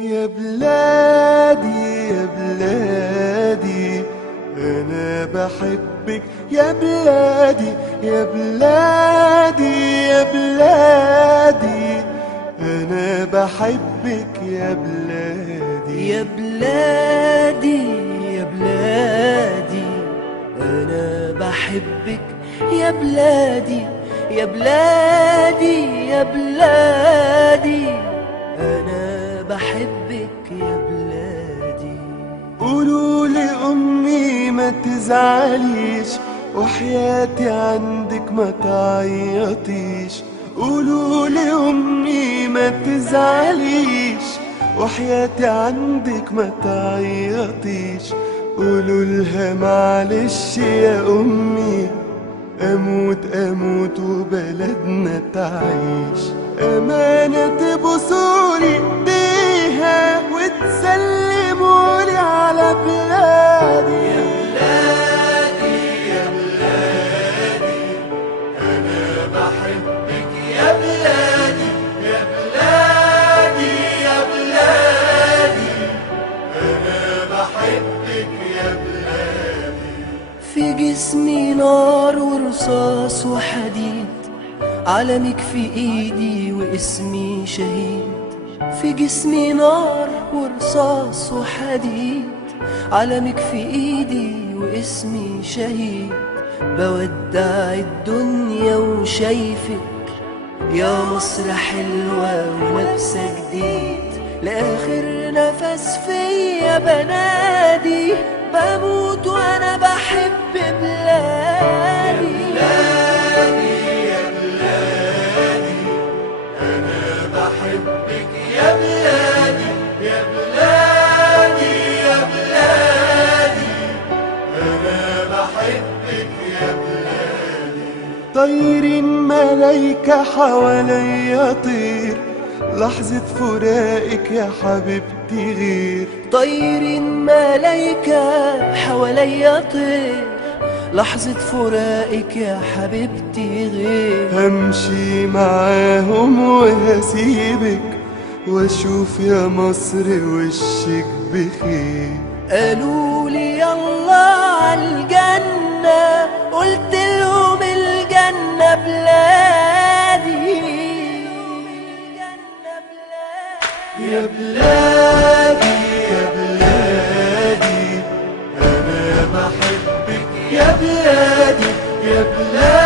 يا بلادي يا بلادي أنا بحبك يا بلادي يا بلادي يا بلادي أنا بحبك يا بلادي يا بلادي يا بلادي أنا بحبك يا بلادي يا بلادي يا بلادي أنا بحبك يا بلادي. قولوا لأمي ما تزعليش وحياتي عندك ما تعيطيش. قولوا لأمي ما تزعليش وحياتي عندك ما تعيطيش. قولوا لها معلش يا أمي أموت أموت وبلدنا تعيش. أمانة تبوسولي إيديها وتسلمولي على بلادي. يا بلادي يا بلادي أنا بحبك يا بلادي يا بلادي يا بلادي أنا بحبك يا بلادي. في جسمي نار ورصاص وحديد، علمك في ايدي واسمي شهيد. في جسمي نار ورصاص وحديد، علمك في ايدي واسمي شهيد. بودع الدنيا وشايفك يا مصر حلوة ولابسة جديد. لآخر نفس فيا بنادي بموت وانا بحب بلادي. يا بلادي أنا بحبك يا بلادي يا بلادي يا بلادي أنا بحبك يا بلادي. طيرين ملايكة حواليا طير، لحظة فراقك يا حبيبتي غير. طيرين ملايكة حواليا طير، لحظة فراقك يا حبيبتي غير. همشي معاهم وهسيبك واشوف يا مصر وشك بخير. قالوا لي يلا عالجنة، قلت لهم الجنة بلادي. يا بلادي يا بلادي أنا بحبك يا بلادي يا بلادي